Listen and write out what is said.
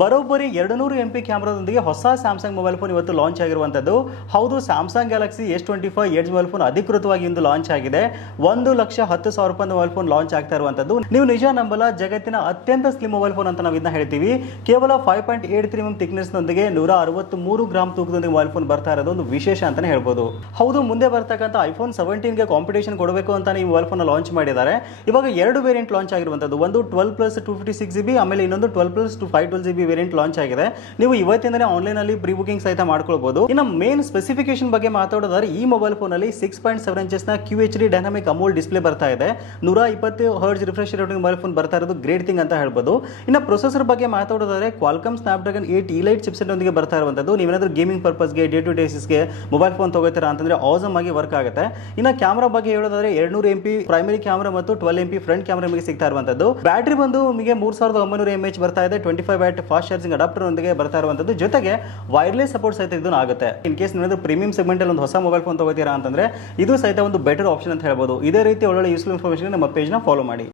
ಬರೋಬ್ಬರಿ 200 MP ಕ್ಯಾಮೆರಾದೊಂದಿಗೆ ಹೊಸ Samsung mobile phone ಇವತ್ತು ಲಾಂಚ್ ಆಗಿರುವಂಥದ್ದು. ಹೌದು, Samsung Galaxy S25 edge mobile phone ಅಧಿಕೃತವಾಗಿ ಇಂದು ಲಾಂಚ್ ಆಗಿದೆ. 1,10,000 ರೂಪಾಯಿ ಮೊಬೈಲ್ ಫೋನ್ ಲಾಂಚ್ ಆಗ್ತಾ ಇರುವಂಥದ್ದು. ನೀವು ನಿಜ ನಂಬಲ್ಲ, ಜಗತ್ತಿನ ಅತ್ಯಂತ ಸ್ಲಿಮ್ ಮೊಬೈಲ್ ಫೋನ್ ಅಂತ ನಾವು ಇದನ್ನ ಹೇಳ್ತೀವಿ. ಕೇವಲ 5.83 mm ಥಿಕ್ನೆಸ್ನೊಂದಿಗೆ 163 ಗ್ರಾಮ್ ತೂಕದೊಂದಿಗೆ ಮೊಬೈಲ್ ಫೋನ್ ಬರ್ತಾ ಇರೋದು ಒಂದು ವಿಶೇಷ ಅಂತಾನೆ ಹೇಳ್ಬೋದು. ಹೌದು, ಮುಂದೆ ಬರ್ತಕ್ಕಂಥ iPhone 17ಗೆ ಕಾಂಪಿಟೇಷನ್ ಕೊಡಬೇಕು ಅಂತ ಈ ಮೊಬೈಲ್ ಫೋನ್ ಲಾಂಚ್ ಮಾಡಿದ್ದಾರೆ. ಇವಾಗ ಎರಡು ವೇರಿಯಂಟ್ ಲಾಂಚ್ ಆಗಿರುವಂಥದ್ದು. ಒಂದು 12+256GB, ಆಮೇಲೆ ಇನ್ನೊಂದು 12+512GB ವೇರಿಯಂಟ್ ಲಾಂಚ್ ಆಗಿದೆ. ನೀವು ಇವತ್ತಿಂದನೇ ಆನ್ಲೈನ್ ಅಲ್ಲಿ ಪ್ರೀ ಬುಕಿಂಗ್ ಸಹಿತ ಮಾಡ್ಕೊಳ್ಬಹುದು. ಇನ್ನು ಮೇನ್ ಸ್ಪೆಸಿಫಿಕೇಶನ್ ಬಗ್ಗೆ ಮಾತಾಡೋದಾದ್ರೆ ಈ ಮೊಬೈಲ್ ಫೋನ್ ಅಲ್ಲಿ 6.7 inches ನ QHD ಡೈನಾಮಿಕ್ ಅಮೋಲ್ಡ್ ಡಿಸ್ಪ್ಲೇ ಬರ್ತಾ ಇದೆ. 120 Hz refresh rate mobile phone ಬರ್ತಾ ಇರೋದು ಗ್ರೇಟ್ ಥಿಂಗ್ ಅಂತ ಹೇಳ್ಬೋದು. ಇನ್ನು ಪ್ರೊಸೆಸರ್ ಬಗ್ಗೆ ಮಾತಾಡೋದಾದ್ರೆ Qualcomm Snapdragon 8 Elite ಚಿಪ್ಸೆಟ್ ಒಂದಿಗೆ ಬರ್ತಾ ಇರುವಂತದ್ದು. ನೀವೇನಾದ್ರೂ ಗೇಮಿಂಗ್ ಪರ್ಪಸ್ಗೆ, ಡೇ ಟು ಡೇ ಬೇಸಿಸ್ಗೆ ಮೊಬೈಲ್ ಫೋನ್ ತಗೋತೀರಾ ಅಂತಂದ್ರೆ ಆಸಮ್ ಆಗಿ ವರ್ಕ್ ಆಗುತ್ತೆ. ಇನ್ನು ಕ್ಯಾಮೆರಾ ಬಗ್ಗೆ ಹೇಳೋದಾದ್ರೆ 200 MP ಪ್ರೈಮರಿ ಕ್ಯಾಮೆರಾ ಮತ್ತು 12 MP ಫ್ರಂಟ್ ಕ್ಯಾಮೆರಾ ನಿಮಗೆ ಸಿಗ್ತಾ ಇರುವಂತದ್ದು. ಬ್ಯಾಟರಿ ಬಂದು ನಿಮಗೆ 3900 mAh ಬರ್ತಾ ಇದೆ. 25 ವ್ಯಾಟ್ ಫಾಸ್ಟ್ ಚಾರ್ಜಿಂಗ್ ಅಡಾಪ್ಟರ್ ಒಂದಿಗೆ ಬರ್ತಾ ಇರುವಂತದ್ದು. ಜೊತೆಗೆ ವೈರ್ಲೆಸ್ ಸಪೋರ್ಟ್ ಸಹಿತ ಇದನ್ನು ಆಗುತ್ತೆ. ಇನ್ ಕೇಸ್ ನೀವು ಪ್ರೀಮಿಯಂ ಸೆಗ್ಮೆಂಟ್ ಅಲ್ಲಿ ಒಂದು ಹೊಸ ಮೊಬೈಲ್ ಫೋನ್ ತಗೋತೀರಾ ಅಂತಂದ್ರೆ ಇದು ಸಹಿತ ಒಂದು ಬೆಟರ್ ಆಪ್ಷನ್ ಅಂತ ಹೇಳ್ಬೋದು. ಇದೇ ರೀತಿ ಒಳ್ಳೊಳ್ಳೆ ಯೂಸ್ಫುಲ್ ಇನ್ಫಾರ್ಮೇಷನ್ ನಮ್ಮ ಪೇಜ್ನ ಫಾಲೋ ಮಾಡಿ.